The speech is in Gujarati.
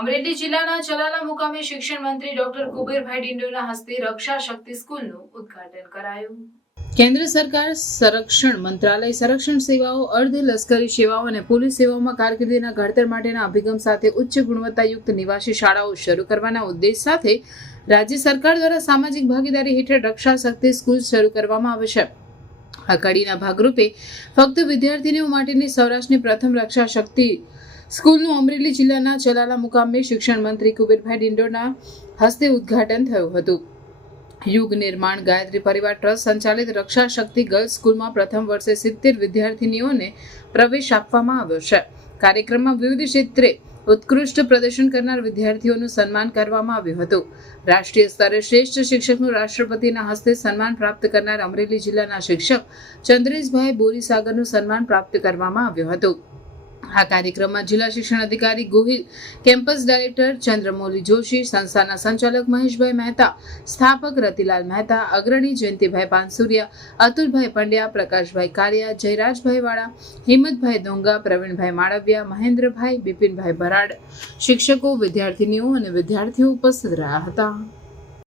અમરેલી જિલ્લાના ચલાલા મુકામે શિક્ષણ મંત્રી ડોક્ટર કુબેરભાઈ ડિંડોરના હસ્તે રક્ષા શક્તિ સ્કૂલનું ઉદ્ઘાટન કરાયું. કેન્દ્ર સરકાર સંરક્ષણ મંત્રાલય સંરક્ષણ સેવાઓ, અર્ધ લશ્કરી સેવાઓ અને પોલીસ સેવાઓમાં કારકિર્દીના ઘડતર માટેના અભિગમ સાથે ઉચ્ચ ગુણવત્તાયુક્ત નિવાસી શાળાઓ શરૂ કરવાના ઉદ્દેશ સાથે રાજ્ય સરકાર દ્વારા સામાજિક ભાગીદારી હેઠળ રક્ષા શક્તિ સ્કૂલ શરૂ કરવામાં આવે છે. આ કડીના ભાગરૂપે ફક્ત વિદ્યાર્થીનીઓ માટેની સૌરાષ્ટ્રની પ્રથમ રક્ષા શક્તિ સ્કૂલનું અમરેલી જિલ્લાના ચલાલા મુકામે શિક્ષણ મંત્રી કુબેરભાઈ ડિંડોરના હસ્તે ઉદ્ઘાટન થયું હતું. યુગ નિર્માણ ગાયત્રી પરિવાર ટ્રસ્ટ સંચાલિત રક્ષા શક્તિ ગર્લ્સ સ્કૂલમાં પ્રથમ વર્ષે 70 વિદ્યાર્થીનીઓને પ્રવેશ આપવામાં આવ્યો છે. કાર્યક્રમમાં વિવિધ ક્ષેત્રે ઉત્કૃષ્ટ પ્રદર્શન કરનાર વિદ્યાર્થીઓનું સન્માન કરવામાં આવ્યું હતું. રાષ્ટ્રીય સ્તરે શ્રેષ્ઠ શિક્ષકનું રાષ્ટ્રપતિના હસ્તે સન્માન પ્રાપ્ત કરનાર અમરેલી જિલ્લાના શિક્ષક ચંદ્રેશભાઈ બોરીસાગરનું સન્માન પ્રાપ્ત કરવામાં આવ્યું હતું. આ કાર્યક્રમમાં જિલ્લા શિક્ષણ અધિકારી ગોહિલ, કેમ્પસ ડાયરેક્ટર ચંદ્રમૌલી જોશી, સંસ્થાના સંચાલક મહેશભાઈ મહેતા, સ્થાપક રતિલાલ મહેતા, અગ્રણી જયંતિભાઈ પાનસુરિયા, અતુલભાઈ પંડ્યા, પ્રકાશભાઈ કારિયા, જયરાજભાઈ વાળા, હિંમતભાઈ દોંગા, પ્રવીણભાઈ માળવિયા, મહેન્દ્રભાઈ, બિપિનભાઈ ભરાડ, શિક્ષકો, વિદ્યાર્થીનીઓ અને વિદ્યાર્થીઓ ઉપસ્થિત રહ્યા હતા.